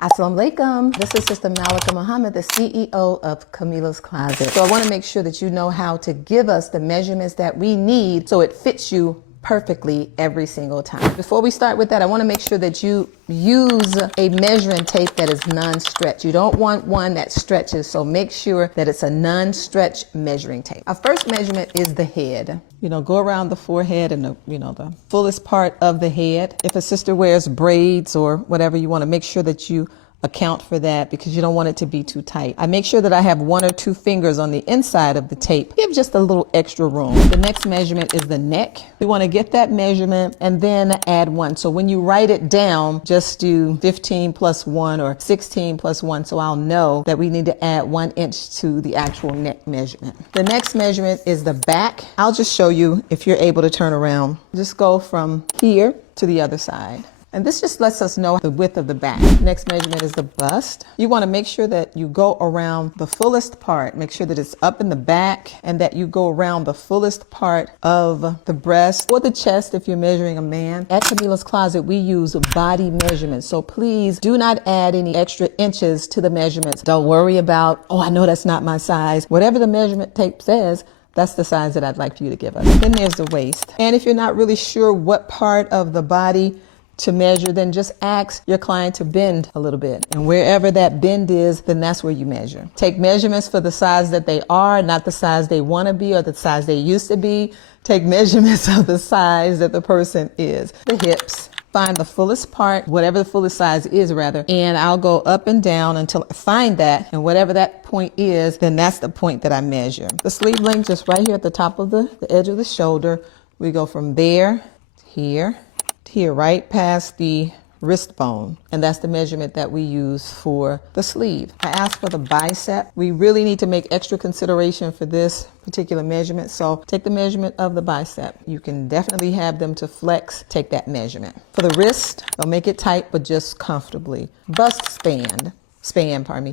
Assalamu alaikum. This is Sister Malika Muhammad, the CEO of Kameelah's Closet. So I want to make sure that you know how to give us the measurements that we need so it fits you perfectly every single time. Before we start with that, I want to make sure that you use a measuring tape that is non-stretch. You don't want one that stretches, so make sure that it's a non-stretch measuring tape. Our first measurement is the head. Go around the forehead and the fullest part of the head. If a sister wears braids or whatever, you want to make sure that you account for that because you don't want it to be too tight. I make sure that I have 1 or 2 fingers on the inside of the tape. Give just a little extra room. The next measurement is the neck. We want to get that measurement and then add 1. So when you write it down, just do 15 plus 1 or 16 plus 1 so I'll know that we need to add 1 inch to the actual neck measurement. The next measurement is the back. I'll just show you if you're able to turn around. Just go from here to the other side. And this just lets us know the width of the back. Next measurement is the bust. You want to make sure that you go around the fullest part. Make sure that it's up in the back and that you go around the fullest part of the breast or the chest if you're measuring a man. At Kameelah's Closet, we use body measurements. So please do not add any extra inches to the measurements. Don't worry about, oh, I know that's not my size. Whatever the measurement tape says, that's the size that I'd like for you to give us. Then there's the waist. And if you're not really sure what part of the body to measure, then just ask your client to bend a little bit. And wherever that bend is, then that's where you measure. Take measurements for the size that they are, not the size they want to be or the size they used to be. Take measurements of the size that the person is. The hips. Find the fullest part, whatever the fullest size is rather, and I'll go up and down until I find that, and whatever that point is, then that's the point that I measure. The sleeve length just right here at the top of the edge of the shoulder. We go from there to here, right past the wrist bone. And that's the measurement that we use for the sleeve. I asked for the bicep. We really need to make extra consideration for this particular measurement. So take the measurement of the bicep. You can definitely have them to flex. Take that measurement. For the wrist, don't make it tight, but just comfortably. Bust span,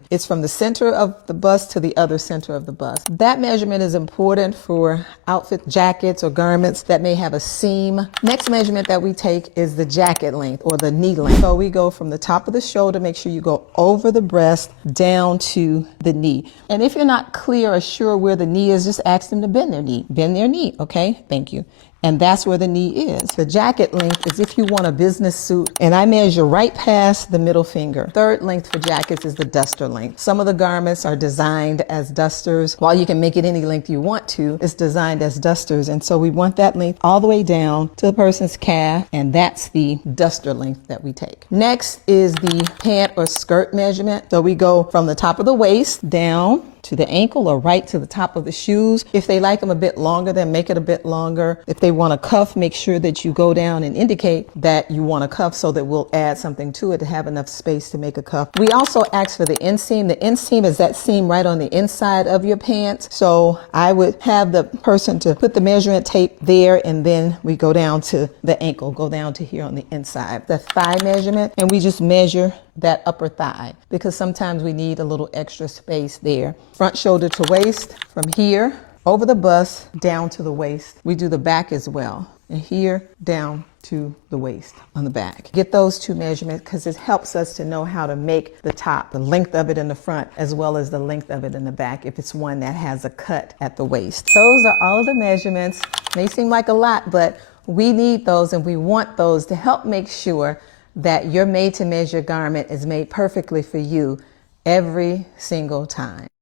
It's from the center of the bust to the other center of the bust. That measurement is important for outfit jackets or garments that may have a seam. Next measurement that we take is the jacket length or the knee length. So we go from the top of the shoulder, make sure you go over the breast down to the knee. And if you're not clear or sure where the knee is, just ask them to bend their knee. Bend their knee, okay? Thank you. And that's where the knee is. The jacket length is if you want a business suit, and I measure right past the middle finger. Third length for jackets is the duster length. Some of the garments are designed as dusters. While you can make it any length you want to, it's designed as dusters. And so we want that length all the way down to the person's calf, and that's the duster length that we take. Next is the pant or skirt measurement. So we go from the top of the waist down to the ankle or right to the top of the shoes. If they like them a bit longer, then make it a bit longer. If they want a cuff, make sure that you go down and indicate that you want a cuff so that we'll add something to it to have enough space to make a cuff. We also ask for the inseam. The inseam is that seam right on the inside of your pants. So I would have the person to put the measurement tape there, and then we go down to the ankle, go down to here on the inside. The thigh measurement, and we just measure that upper thigh because sometimes we need a little extra space there. Front shoulder to waist, from here over the bust down to the waist. We do the back as well, and here down to the waist on the back. Get those 2 measurements because it helps us to know how to make the top, the length of it in the front as well as the length of it in the back if it's one that has a cut at the waist. Those are all of the measurements. May seem like a lot, but we need those and we want those to help make sure that your made-to-measure garment is made perfectly for you every single time.